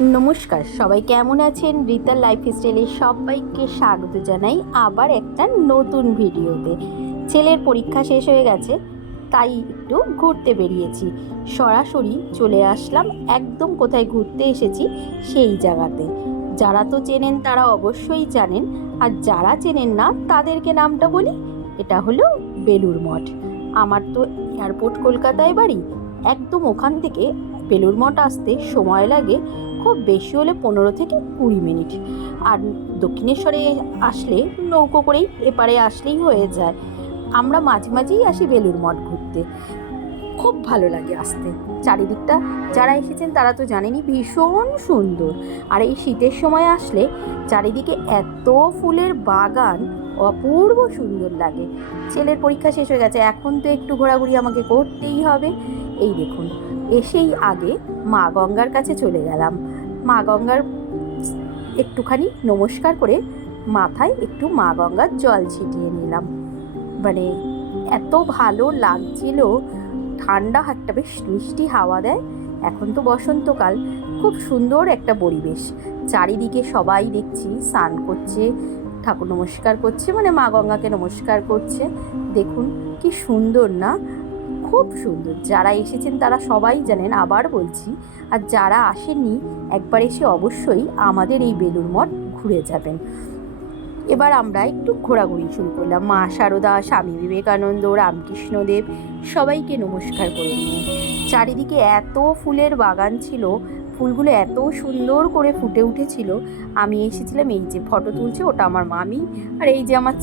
নমস্কার, সবাই কেমন আছেন? রিতার লাইফস্টাইলে সবাইকে স্বাগত জানাই আবার একটা নতুন ভিডিওতে। ছেলের পরীক্ষা শেষ হয়ে গেছে, তাই একটু ঘুরতে বেরিয়েছি। সরাসরি চলে আসলাম একদম কোথায় ঘুরতে এসেছি সেই জায়গাতে। যারা তো চেনেন তারা অবশ্যই জানেন, আর যারা চেনেন না তাদেরকে নামটা বলি। এটা হলো বেলুড় মঠ। আমার তো এয়ারপোর্ট কলকাতায় বাড়ি, একদম ওখান থেকে বেলুড় মঠ আসতে সময় লাগে খুব বেশি হলে 15 থেকে 20 মিনিট। আর দক্ষিণেশ্বরে আসলে নৌকো করেই এপারে আসলেই হয়ে যায়। আমরা মাঝে মাঝেই আসি বেলুড় মঠ ঘুরতে, খুব ভালো লাগে আসতে। চারিদিকটা যারা এসেছেন তারা তো জানেনই, ভীষণ সুন্দর। আর এই শীতের সময় আসলে চারিদিকে এত ফুলের বাগান, অপূর্ব সুন্দর লাগে। ছেলের পরীক্ষা শেষ হয়ে গেছে, এখন তো একটু ঘোরাঘুরি আমাকে করতেই হবে। এই দেখুন, এসেই আগে মা গঙ্গার কাছে চলে গেলাম। মা গঙ্গার একটুখানি নমস্কার করে মাথায় একটু মা গঙ্গার জল ছিটিয়ে নিলাম। মানে এত ভালো লাগছিল, ঠান্ডা একটা বেশ মিষ্টি হাওয়া দেয়। এখন তো বসন্তকাল, খুব সুন্দর একটা পরিবেশ। চারিদিকে সবাই দেখছি স্নান করছে, ঠাকুর নমস্কার করছে, মানে মা গঙ্গাকে নমস্কার করছে। দেখুন কি সুন্দর না, খুব সুন্দর। যারা এসেছেন তারা সবাই জানেন, আবার বলছি। আর যারা আসেননি একবার এসে অবশ্যই আমাদের এই বেলুড় মঠ ঘুরে যাবেন। এবার আমরা একটু ঘোরাঘুরি শুরু করলাম। মা শারদা, স্বামী বিবেকানন্দ, রামকৃষ্ণদেব সবাইকে নমস্কার করে নিয়ে চারিদিকে এত ফুলের বাগান ছিল, ফুলগুলো এত সুন্দর করে ফুটে উঠেছিল। আমি এসেছিলাম, এই যে ফটো তুলছে ওটা আমার মামি, আর এই যে আমার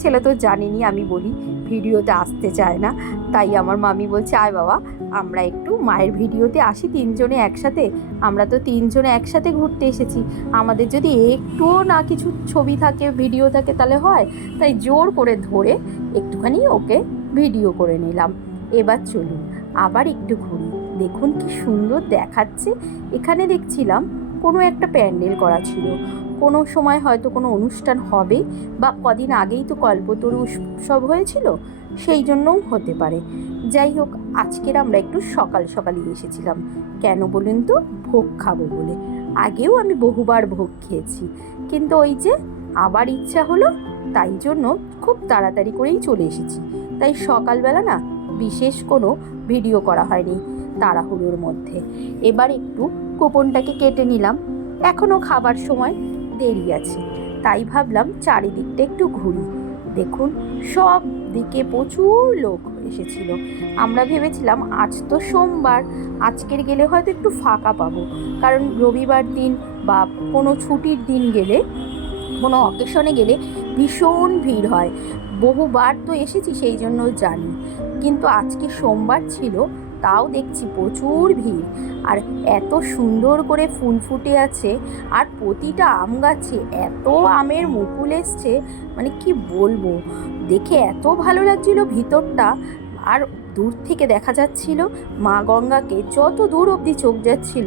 ছেলে তো জানেনি আমি বলি ভিডিওতে আসতে চায় না, তাই আমার মামি বলছে আয় বাবা আমরা একটু মায়ের ভিডিওতে আসি তিনজনে একসাথে। আমরা তো তিনজনে একসাথে ঘুরতে এসেছি, আমাদের যদি একটুও না কিছু ছবি থাকে ভিডিও থাকে তাহলে হয়। তাই জোর করে ধরে একটুখানি ওকে ভিডিও করে নিলাম। এবার চলুন আবার একটু ঘুরি। দেখুন কি সুন্দর দেখাচ্ছে। এখানে দেখছিলাম কোনো একটা প্যান্ডেল করা ছিল, কোনো সময় হয়তো কোনো অনুষ্ঠান হবে, বা কদিন আগেই তো কল্পতরু উৎসব হয়েছিল, সেই জন্যও হতে পারে। যাই হোক, আজকের আমরা একটু সকাল সকালই এসেছিলাম। কেন বলুন তো? ভোগ খাবো বলে। আগেও আমি বহুবার ভোগ খেয়েছি, কিন্তু ওই যে আবার ইচ্ছা হলো, তাই জন্য খুব তাড়াতাড়ি করেই চলে এসেছি। তাই সকালবেলা না বিশেষ কোনো ভিডিও করা হয়নি, তাড়াহুড়োর মধ্যে। এবার একটু কুপনটাকে কেটে নিলাম, এখনও খাবার সময় দেরি আছে, তাই ভাবলাম চারিদিকটা একটু ঘুরি। দেখুন সব দিকে প্রচুর লোক এসেছিল। আমরা ভেবেছিলাম আজ তো সোমবার, আজকের গেলে হয়তো একটু ফাঁকা পাবো, কারণ রবিবার দিন বা কোনো ছুটির দিন গেলে, কোনো অকেশনে গেলে ভীষণ ভিড় হয়। বহুবার তো এসেছি সেই জন্য জানি, কিন্তু আজকে সোমবার ছিল, তাও দেখছি প্রচুর ভিড়। আর এত সুন্দর করে ফুল ফুটে আছে, আর প্রতিটা আম গাছে এত আমের মুকুল এসছে, মানে কি বলবো, দেখে এত ভালো লাগছিল ভিতরটা। আর দূর থেকে দেখা যাচ্ছিল মা গঙ্গাকে, যত দূর অবধি চোখ যাচ্ছিল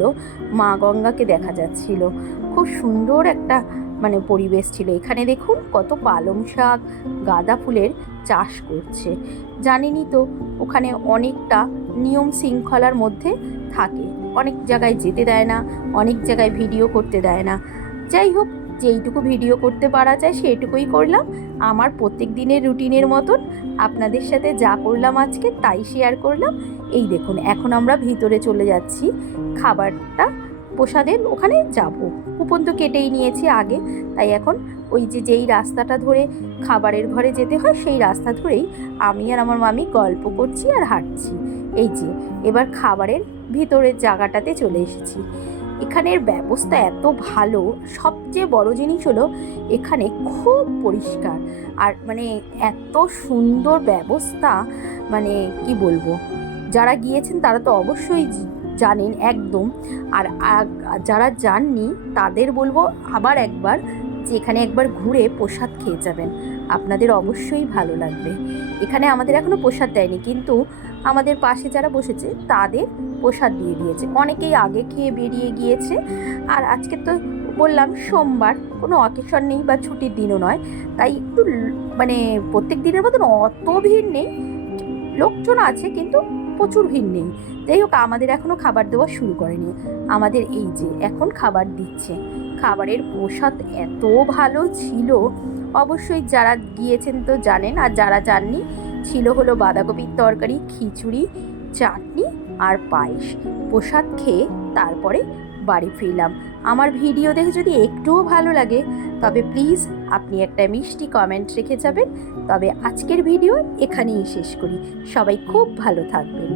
মা গঙ্গাকে দেখা যাচ্ছিল। খুব সুন্দর একটা মানে পরিবেশ ছিল। এখানে দেখুন কত পালং শাক, গাঁদা ফুলের চাষ করছে। জানেনই তো ওখানে অনেকটা নিয়ম শৃঙ্খলার মধ্যে থাকে, অনেক জায়গায় যেতে দেয় না, অনেক জায়গায় ভিডিও করতে দেয় না। যাই হোক, যেইটুকু ভিডিও করতে পারা যায় সেইটুকুই করলাম। আমার প্রত্যেক দিনের রুটিনের মতন আপনাদের সাথে যা করলাম আজকে তাই শেয়ার করলাম। এই দেখুন এখন আমরা ভিতরে চলে যাচ্ছি, খাবারটা প্রসাদের ওখানে যাব। কুপন তো কেটেই নিয়েছি আগে, তাই এখন ওই যেই রাস্তাটা ধরে খাবারের ঘরে যেতে হয় সেই রাস্তা ধরেই আমি আর আমার মামি গল্প করছি আর হাঁটছি। এই যে এবার খাবারের ভিতরের জায়গাটাতে চলে এসেছি। এখানের ব্যবস্থা এত ভালো, সবচেয়ে বড় জিনিস হলো এখানে খুব পরিষ্কার, আর মানে এত সুন্দর ব্যবস্থা, মানে কি বলবো, যারা গিয়েছেন তারা তো অবশ্যই জানেন একদম। আর যারা যাননি তাদের বলবো আবার একবার, যে এখানে একবার ঘুরে প্রসাদ খেয়ে যাবেন, আপনাদের অবশ্যই ভালো লাগবে। এখানে আমাদের এখনও প্রসাদ দেয়নি, কিন্তু আমাদের পাশে যারা বসেছে তাদের প্রসাদ দিয়ে দিয়েছে। অনেকেই আগে খেয়ে বেরিয়ে গিয়েছে। আর আজকে তো বললাম সোমবার, কোনো অকেশন নেই বা ছুটির দিনও নয়, তাই একটু মানে প্রত্যেক দিনের মতন অত ভিড় নেই, লোকজন আছে কিন্তু প্রচুর ভিড় নেই। যাই হোক, আমাদের এখনও খাবার দেওয়া শুরু করেনি। আমাদের এই যে এখন খাবার দিচ্ছে। খাবারের প্রসাদ এত ভালো ছিল, অবশ্যই যারা গিয়েছেন তো জানেন, আর যারা যাননি, ছিল হলো বাঁধাকপির তরকারি, খিচুড়ি, চাটনি আর পায়েস। প্রসাদ খেয়ে তারপরে বাড়ি ফিরলাম। আমার ভিডিও দেখে যদি একটুও ভালো লাগে তবে প্লিজ আপনি একটা মিষ্টি কমেন্ট রেখে যাবেন। তবে আজকের ভিডিও এখানেই শেষ করি। সবাই খুব ভালো থাকবেন।